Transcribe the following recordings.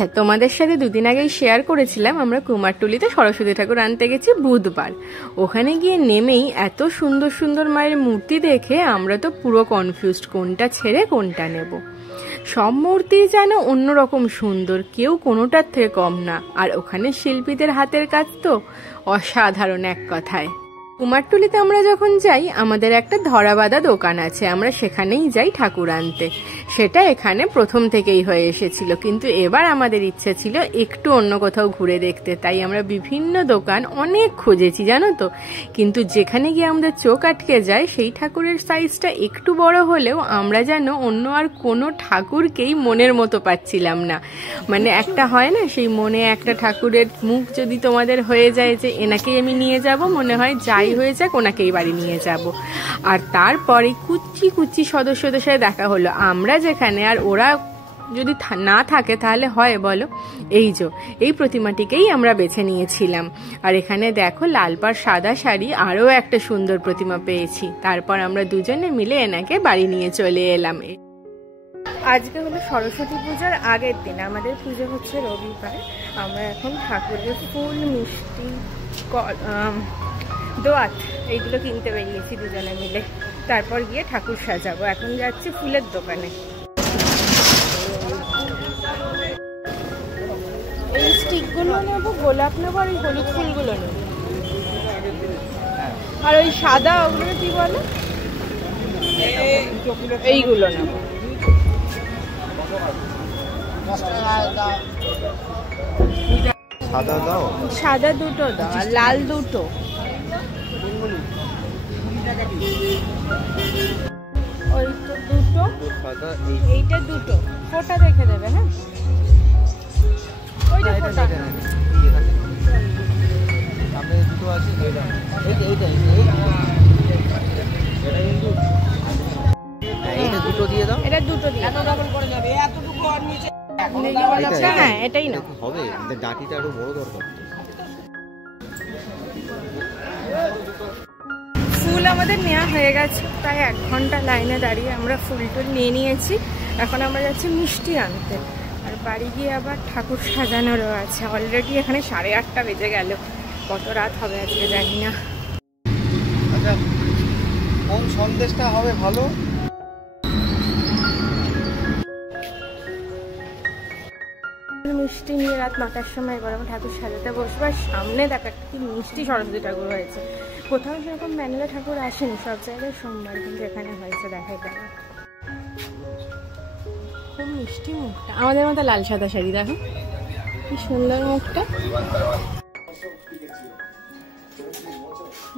আচ্ছা, তোমাদের সাথে দুদিন আগেই শেয়ার করেছিলাম আমরা কুমারটুলিতে সরস্বতী ঠাকুর আনতে গেছি বুধবার। ওখানে গিয়ে নেমেই এত সুন্দর সুন্দর মায়ের মূর্তি দেখে আমরা তো পুরো কনফিউজড, কোনটা ছেড়ে কোনটা নেব। সব মূর্তি যেন অন্যরকম সুন্দর, কেউ কোনোটার থেকে কম না। আর ওখানে শিল্পীদের হাতের কাজ তো অসাধারণ এক কথায়। কুমারটুলিতে আমরা যখন যাই আমাদের একটা ধরাবাঁধা দোকান আছে, আমরা সেখানেই যাই ঠাকুর আনতে। সেটা এখানে প্রথম থেকেই হয়ে এসেছিল, কিন্তু এবার আমাদের ইচ্ছে ছিল একটু অন্য কোথাও ঘুরে দেখতে, তাই আমরা বিভিন্ন দোকান অনেক খুঁজেছি জানো তো। কিন্তু যেখানে গিয়ে আমাদের চোখ আটকে যায় সেই ঠাকুরের সাইজটা একটু বড় হলেও আমরা যেন অন্য আর কোনো ঠাকুরকেই মনের মতো পাচ্ছিলাম না। মানে একটা হয় না, সেই মনে একটা ঠাকুরের মুখ যদি তোমাদের হয়ে যায় যে এনাকেই আমি নিয়ে যাব, মনে হয় যাই হয়ে যাক ওনাকেই বাড়ি নিয়ে যাব। আর তারপরে কুচি কুচি সদস্যদের সাথে দেখা হলো। আমরা যেখানে আর ওরা যদি না থাকে তাহলে হয় বলো। এই প্রতিমাটিকেই আমরা বেছে নিয়েছিলাম। আর এখানে দেখো লাল পাড় সাদা শাড়ি, আরও একটা সুন্দর প্রতিমা পেয়েছি। তারপর আমরা দুজনে মিলে এনাকে বাড়ি নিয়ে চলে এলাম। আজকে হলো সরস্বতী পূজার আগের দিন, আমাদের পুজো হচ্ছে রবিবার। আমরা এখন ঠাকুরের ফুল, মিষ্টি, দোয়াত এইগুলো কিনতে বেরিয়েছি দুজনে মিলে। তারপর গিয়ে ঠাকুর সাজাবো। এখন যাচ্ছি ফুলের দোকানে। এই স্টিকগুলো নেবো, গোলাপ নেবো, আর এই হলুদ ফুলগুলো নেবো। আর ওই সাদা ওগুলো কি বলে, এইগুলো নেবো। সাদা দুটো দাও আর লাল দুটো। ওই তো দুটো, এইটা দুটো, ফোটা দেখে দেবে। হ্যাঁ, ওইটা ফোটা। এটা দুটো দিয়ে দাও, এটা দুটো দিয়ে। হ্যাঁ, এটাই না হবে, ডাটিটা আরো বড় দরকার। ফুল আমাদের নেওয়া হয়ে গেছে, প্রায় 1 ঘন্টা লাইনে দাঁড়িয়ে আমরা ফুল টুল নিয়ে নিয়েছি। এখন আমরা যাচ্ছি মিষ্টি আনতে, আর বাড়ি গিয়ে আবার ঠাকুর সাজানোরও আছে। অলরেডি এখানে 8:30 বেজে গেল। কত রাত হবে আজকে জানি না। আচ্ছা, কোন সন্দেশটা হবে ভালো? মিষ্টি নিয়ে রাত 9টার সময় গরম ঠাকুর সাজাতে বসবো। আর সামনে দেখা কি মিষ্টি সরস্বতী ঠাকুর হয়েছে। কোথাও সেরকম ম্যানেলে ঠাকুর আসেনি, সব জায়গায় সোমবার, কিন্তু এখানে হয়েছে। দেখাই কেন খুব মিষ্টি মুখটা, আমাদের মতো লাল সাদা শাড়ি, দেখো কি সুন্দর মুখটা।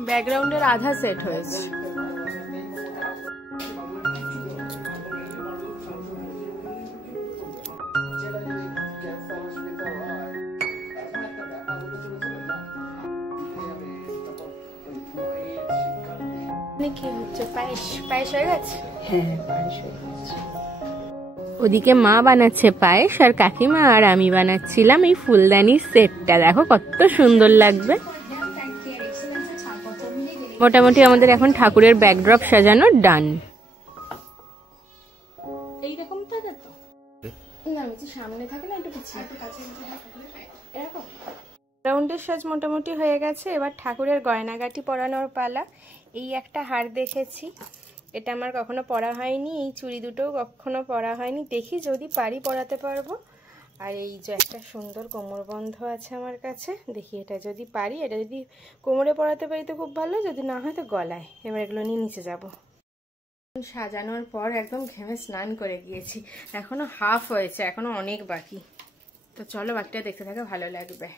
ব্যাকগ্রাউন্ডের আধা সেট হয়েছে। কি হচ্ছে, পায়েস হয়ে গেছে? হ্যাঁ, পায়েস হয়ে গেছে। ওদিকে মা বানাচ্ছে পায়েস, আর কাকিমা আর আমি বানাচ্ছিলাম এই ফুলদানির সেটটা। দেখো কত সুন্দর লাগবে। মোটামুটি আমাদের এখন ঠাকুরের ব্যাকড্রপ সাজানো ডান। এইরকম থাকে তো না, সামনে থাকে না, একটু পিছিয়ে এরকম। রাউন্ডের সাজ মোটামুটি হয়ে গেছে। এবার ঠাকুরের গয়নাগাটি পরানোর পালা। এই একটা হার দেখেছি, এটা আমার কখনো পরা হয়নি। এই চুড়ি দুটো কখনো পরা হয়নি, দেখি যদি পারি পরাতে পারবো। আর এই যে একটা সুন্দর কোমরবন্ধ আছে আমার কাছে, দেখি এটা যদি পারি। এটা যদি কোমরে পরাতে পারি তো খুব ভালো, যদি না হয় তো গলায়। এবার এগুলো নিয়ে নিচে যাব। সাজানোর পর একদম ঘেমে স্নান করে গিয়েছি, এখনো হাফ হয়েছে, এখনো অনেক বাকি। তো চলো বাকিটা দেখতে থাকে, ভালো লাগবে।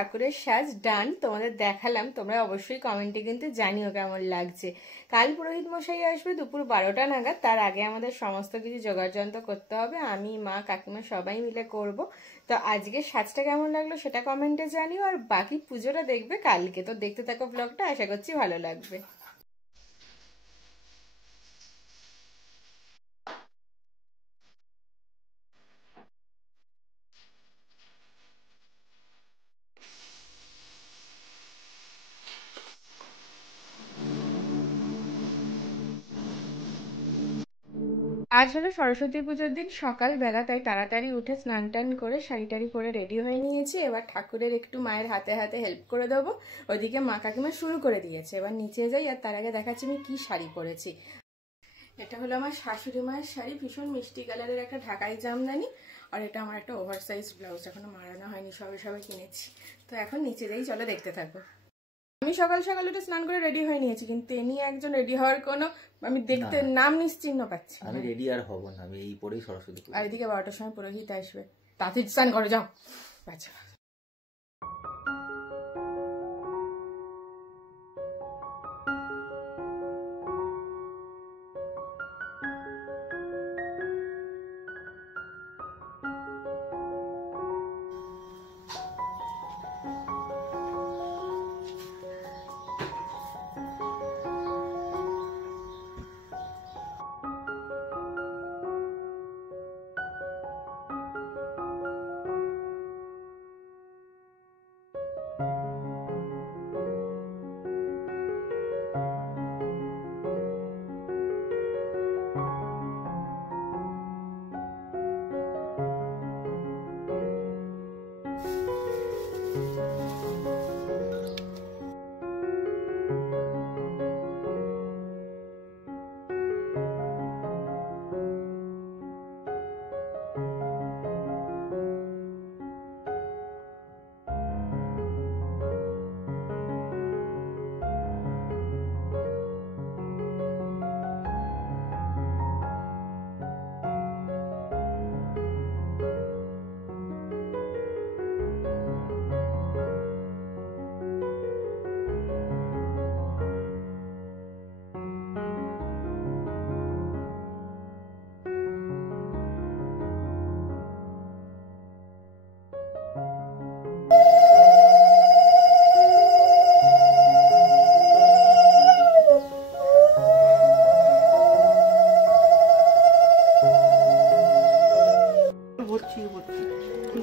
ঠাকুরের সাজ ডান, তোমাদের দেখালাম। তোমরা অবশ্যই কমেন্টে কিন্তু জানিও কেমন লাগছে। কাল পুরোহিত মশাই আসবে দুপুর 12টা নাগাদ। তার আগে আমাদের সমস্ত কিছু জোগাড় যন্ত্র করতে হবে, আমি মা কাকিমা সবাই মিলে করব। তো আজকে সাজটা কেমন লাগলো সেটা কমেন্টে জানিও, আর বাকি পুজোটা দেখবে কালকে। তো দেখতে থাকো ব্লগটা, আশা করছি ভালো লাগবে। আজ হলো সরস্বতী পুজোর দিন সকালবেলা, তাই তাড়াতাড়ি উঠে স্নান টান করে শাড়ি টাড়ি পরে রেডি হয়ে নিয়েছি। এবার ঠাকুরের একটু মায়ের হাতে হাতে হেল্প করে দেবো। ওইদিকে মা কাকিমা শুরু করে দিয়েছে। এবার নিচে যাই, আর তার আগে দেখাচ্ছি আমি কি শাড়ি পরেছি। এটা হলো আমার শাশুড়ি মায়ের শাড়ি, ভীষণ মিষ্টি কালারের একটা ঢাকাই জামদানি। আর এটা আমার একটা ওভার সাইজ ব্লাউজ, এখনো মারানো হয়নি, সবে সবে কিনেছি। তো এখন নিচে যাই, চলো দেখতে থাকো। আমি সকাল সকাল উঠে স্নান করে রেডি হয়ে নিয়েছি, কিন্তু এ নিয়ে একজন রেডি হওয়ার কোনো আমি দেখতে নাম নিশ্চিহ্ন পাচ্ছি। আমি রেডি আর হব না, আমি এই পরেই সরস্বতী পুজো। আর এদিকে 12টার সময় পুরোহিত আসবে, তাড়াতাড়ি স্নান করে যাও। আচ্ছা,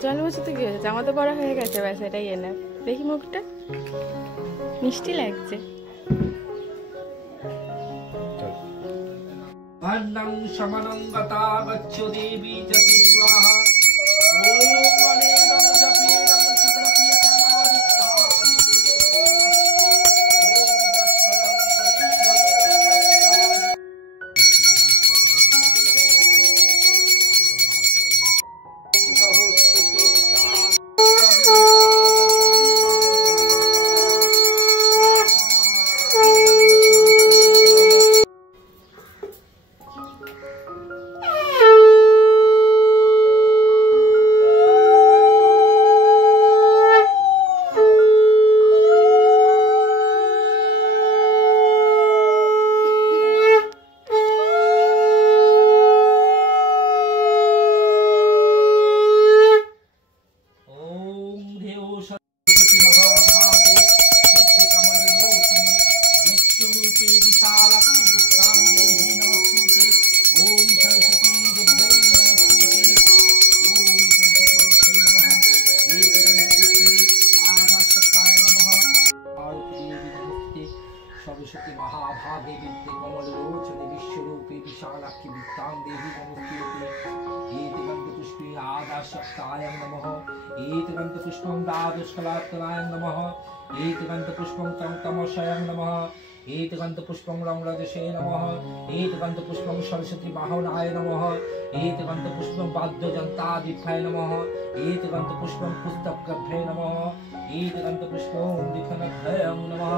জল বসতে কি হয়েছে, জামা তো বড় হয়ে গেছে, ব্যাস এটাই এনে দেখি মুখটা মিষ্টি লাগছে। अन्नं शमनं गता गच्छ देवी जति स्वाहा ॐ अनेनं जपेनं शुक्रप्रियतनादित्तादि ॐ सरस्वती महाभागे विद्ये कमललोचने विश्वरूपे विशालाक्षी वित्तां देवी नमोस्तुते एतगन्धपुष्पे आदाशक्ताय नमः एतगन्धपुष्पं द्वादशकलात्तराय नमः एतगन्धपुष्पं तमतमशय नमः एतगन्धपुष्पं रंगराजसे नमः एतगन्धपुष्पं सरस्वती बाहुलाय नमः एतगन्धपुष्पं वाद्ययन्त्रादिभ्याय नमः एतगन्धपुष्पं पुस्तकभ्ये नमः एतगन्धपुष्पं लिखनभ्ये नमः।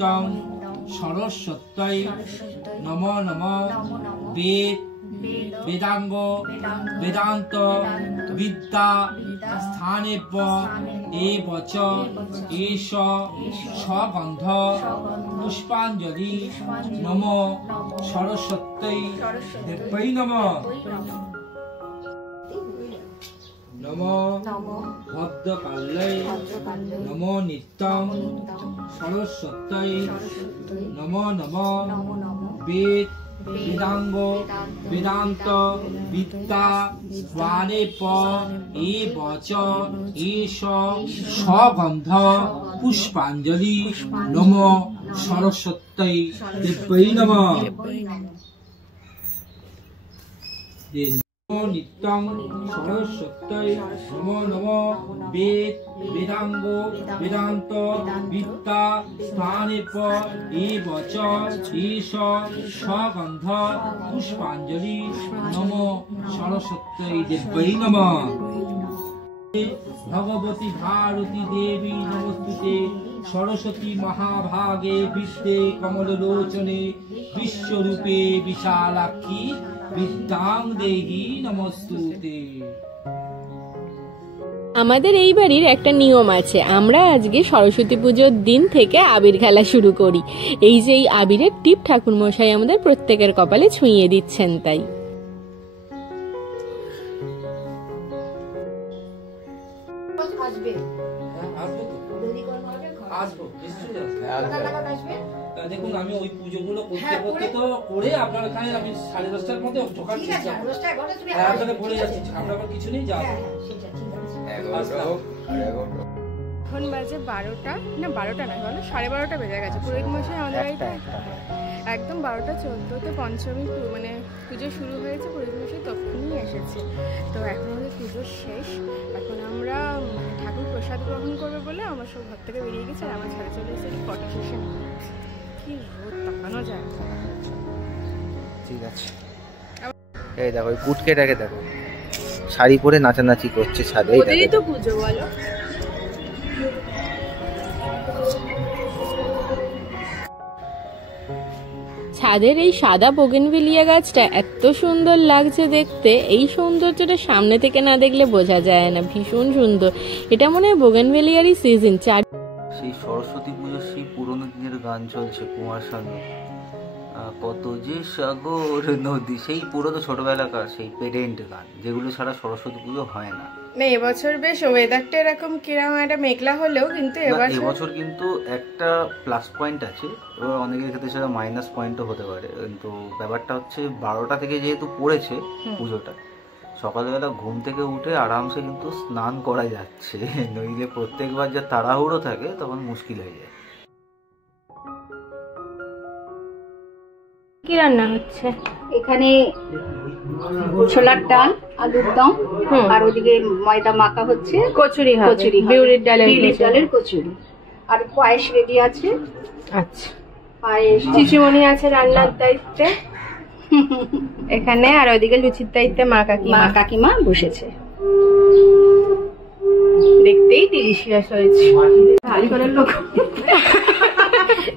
নিত্যং সরস্বত্যৈ নমো নমো বেদ বেদাঙ্গ বেদান্ত বিদ্যা স্থানেভ্য এবচ এষ সগন্ধ পুষ্পাঞ্জলি নমো সরস্বত্যৈ দেব্যৈ নমঃ নমো ভদ্রকাল্যৈ নমো নিত্যং সরস্বত্যৈ নমো নমো বেদ বেদাঙ্গ বেদান্ত বিদ্যা স্নানেভ্য এবচ এষ সগন্ধ পুষ্পাঞ্জলি নমো সরস্বত্যৈ দেব্যৈ নমঃ নিত্যং সরস্বত্যৈ নমো নমো বেদ বেদাঙ্গ বেদান্ত বিদ্যা স্থানেভ্য এবচ এষ সগন্ধ পুষ্পাঞ্জলি নমো সরস্বত্যৈ দেব্যৈ নমঃ ভগবতী ভারতী দেবী নমস্তুতে সরস্বতী মহাভাগে বিদ্যে কমললোচনে বিশ্বরূপে বিশালাক্ষী বিদ্যাং দেহি নমস্তুতে। আমাদের এই বাড়ির একটা নিয়ম আছে, আমরা আজকে সরস্বতী পুজোর দিন থেকে আবির খেলা শুরু করি। এই যে এই আবিরের টিপ ঠাকুর মশাই আমাদের প্রত্যেকের কপালে ছুঁয়ে দিচ্ছেন তাই। দেখুন আমি ওই পুজোগুলো করতে করতে তো করে আপনার এখানে আমি 10:30টার মধ্যে ঢোকার চেষ্টা করব। আপনাকে বলে যাচ্ছি আমরা আবার কিছু নেই, যা এখন বাজে 12টা না 12টা না বলো 12:30 বেজে গেছে। পুরোহিত মশাই আমাদের বাড়িতে একদম 12টা 14তে পঞ্চমী মানে পুজো শুরু হয়েছে, পুরোহিত মশাই তখনই এসেছে। তো এখন আমাদের পুজো শেষ, এখন আমরা ঠাকুর প্রসাদ গ্রহণ করবে বলে আমার সব ঘর থেকে বেরিয়ে গেছে আর আমার ছাড়ে চলে এসেছে ফটো সেশন। কি রোদ, তাকানো যায়। ঠিক আছে, এই দেখো পুটকেটাকে দেখো শাড়ি পরে নাচানাচি করছে ছাদে। ওদেরই তো পুজো বলো। ছাদের এই সাদা বোগেনভিলিয়া গাছটা এত সুন্দর লাগছে দেখতে, এই সৌন্দর্যটা সামনে থেকে না দেখলে বোঝা যায় না, ভীষণ সুন্দর। এটা মনে হয় বোগেনভিলিয়ারই সিজন। সেই সরস্বতী পুজোর সেই পুরোনো দিনের গান চলছে কুমার শানু, কত যে সাগর নদী, সেই পুরোনো ছোটবেলাকার সেই পেডেন্ট গান, যেগুলো ছাড়া সরস্বতী পুজো হয় না। না এবছর বেশ ওয়েদারটা এরকম কিরকম একটা মেঘলা হলেও কিন্তু এবছর কিন্তু একটা প্লাস পয়েন্ট আছে, এবার অনেকের ক্ষেত্রে সেটা মাইনাস পয়েন্টও হতে পারে। কিন্তু ব্যাপারটা হচ্ছে 12টা থেকে যেহেতু পড়েছে পুজোটা, সকালবেলা ঘুম থেকে উঠে আরামসে কিন্তু স্নান করা যাচ্ছে, নইলে প্রত্যেকবার যা তাড়াহুড়ো থাকে তখন মুশকিল হয়ে যায়। কি রান্না হচ্ছে এখানে? ছোলার ডাল, আলুর দম, আর ওদিকে ময়দা মাখা হচ্ছে কচুরি, কচুরি, বিউলির ডালের কচুরি, আর পায়েস রেডি আছে। আচ্ছা, পায়েস চিচিমণি আছে রান্নার দায়িত্বে এখানে, আর ওইদিকে লুচির দায়িত্বে মা কাকিমা বসেছে। দেখতেই ডিলিশিয়াস হয়েছে। ভারী করে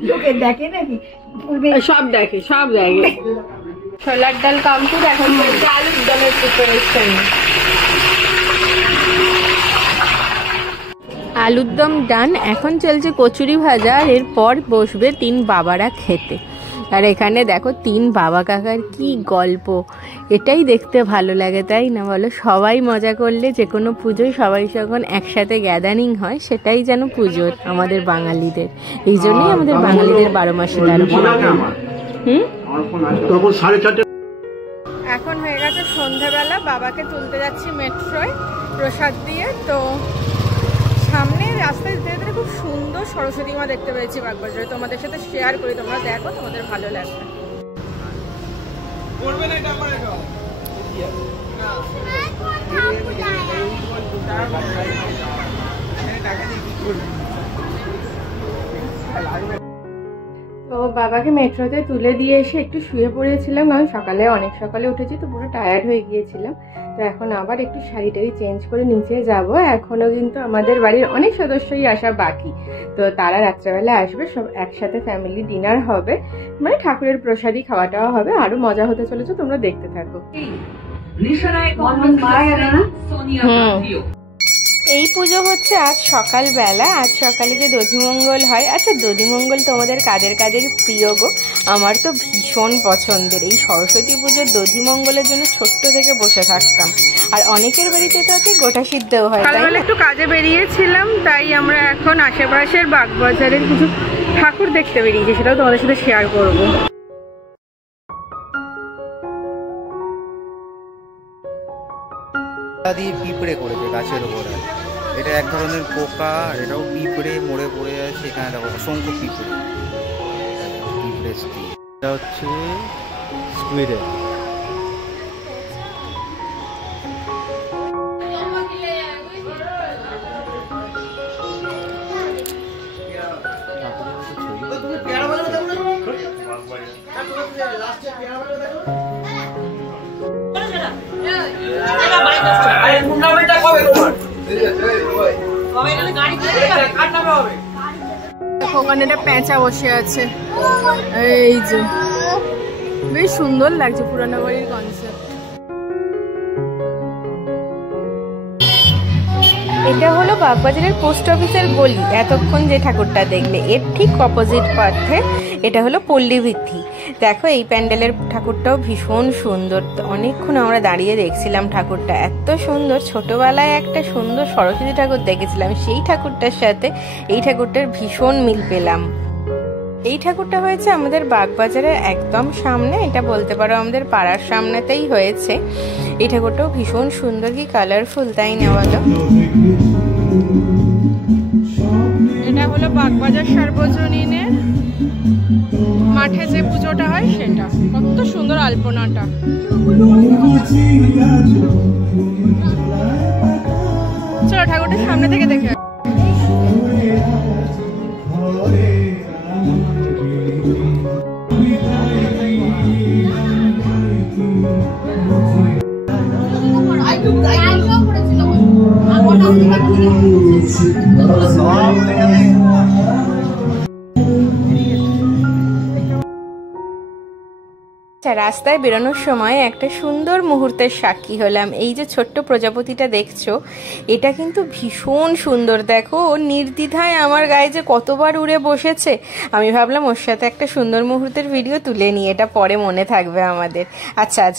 লোকে দেখে নাকি, সব দেখে। ছোলার ডাল কমপ্লিট, এখন চলছে আলুর দমের প্রিপারেশন। আলুর দম ডান, এখন চলছে কচুরি ভাজা, আর এরপর বসবে 3 বাবারা খেতে। আর এখানে দেখো 3 বাবা কাকার কি গল্প, এটাই দেখতে ভালো লাগে তাই না বলো? সবাই মজা করলে যে কোনো পুজোয় সবাই যখন একসাথে গ্যাদারিং হয় সেটাই যেন পুজোর আমাদের বাঙালিদের। এই জন্যই আমাদের বাঙালিদের 12 মাসে 13 এখন হয়ে গেছে সন্ধ্যাবেলা, বাবাকে তুলতে যাচ্ছি মেট্রোয় প্রসাদ দিয়ে। তো সামনে রাস্তায় যেতে যেতে খুব সুন্দর সরস্বতী মা দেখতে পেয়েছি বাগবাজারে, তোমাদের সাথে শেয়ার করি, তোমরা দেখো, তোমাদের ভালো লাগবে। তো তো বাবাকে মেট্রোতে তুলে দিয়ে এসে একটু শুয়ে পড়েছিলাম, কারণ অনেক সকালে উঠেছি তো পুরো টায়ার্ড হয়ে গিয়েছিলাম। তো এখন আবার একটু শাড়ি টাড়ি চেঞ্জ করে নিচে যাব। এখনও কিন্তু আমাদের বাড়ির অনেক সদস্যই আসা বাকি, তো তারা রাত্রেবেলা আসবে, সব একসাথে ফ্যামিলি ডিনার হবে, মানে ঠাকুরের প্রসাদী খাওয়াটাও হবে, আরো মজা হতে চলেছে, তোমরা দেখতে থাকো। এই পুজো হচ্ছে আজ সকালবেলা, আজ সকালে যে দধিমঙ্গল হয়। আচ্ছা, দধিমঙ্গল তোমাদের কাদের কাদের প্রিয় গো? আমার তো ভীষণ পছন্দের। এই সরস্বতী পুজোর দধিমঙ্গলের জন্য ছোট্ট থেকে বসে থাকতাম, আর অনেকের বাড়িতে তো আছে গোটা সিদ্ধও হয়। সকালবেলা একটু কাজে বেরিয়েছিলাম, তাই আমরা এখন আশেপাশের বাগবাজারের কিছু ঠাকুর দেখতে বেরিয়েছি, সেটাও তোমাদের সাথে শেয়ার করবো। দিয়ে পিঁপড়ে করেছে গাছের ওপরে, এটা এক ধরনের পোকা, আর এটাও পিঁপড়ে মরে পড়ে আছে। এখানে দেখো অসংখ্য পিঁপড়ে, এটা হচ্ছে স্কুইডের। ওখানে একটা পেঁচা বসে আছে, এই যে বেশ সুন্দর লাগছে, পুরানো বাড়ির কনসেপ্ট। এটা হলো বাগবাজারের পোস্ট অফিসের গলি। এতক্ষণ যে ঠাকুরটা দেখলে, এর ঠিক অপোজিট পার্থে এটা হলো পল্লীবৃদ্ধি। দেখো, এই প্যান্ডেলের ঠাকুরটাও ভীষণ সুন্দর। অনেকক্ষণ আমরা দাঁড়িয়ে দেখছিলাম ঠাকুরটা, এত সুন্দর। ছোটবেলায় একটা সুন্দর সরস্বতী ঠাকুর দেখেছিলাম, সেই ঠাকুরটার সাথে এই ঠাকুরটার ভীষণ মিল পেলাম। এই ঠাকুরটা হয়েছে আমাদের বাগবাজারের একদম সামনে, এটা বলতে পারো আমাদের পাড়ার সামনেতেই হয়েছে। এই ঠাকুরটাও ভীষণ সুন্দর, কি কালারফুল, তাই না বলো? এটা হলো বাগবাজার সার্বজনীনের মাঠে যে পুজোটা হয় সেটা। কত সুন্দর আলপনাটা। চলো ঠাকুরটা সামনে থেকে দেখে। রাস্তায় বেরোনোর সময় একটা সুন্দর মুহূর্তের সাক্ষী হলাম। এই যে ছোট্ট প্রজাপতিটা দেখছো, এটা কিন্তু ভীষণ সুন্দর। দেখো, ও নির্দ্বিধায় আমার গায়ে যে কতবার উড়ে বসেছে। আমি ভাবলাম ওর সাথে একটা সুন্দর মুহূর্তের ভিডিও তুলে নিই, এটা পরে মনে থাকবে আমাদের। আচ্ছা, আজকে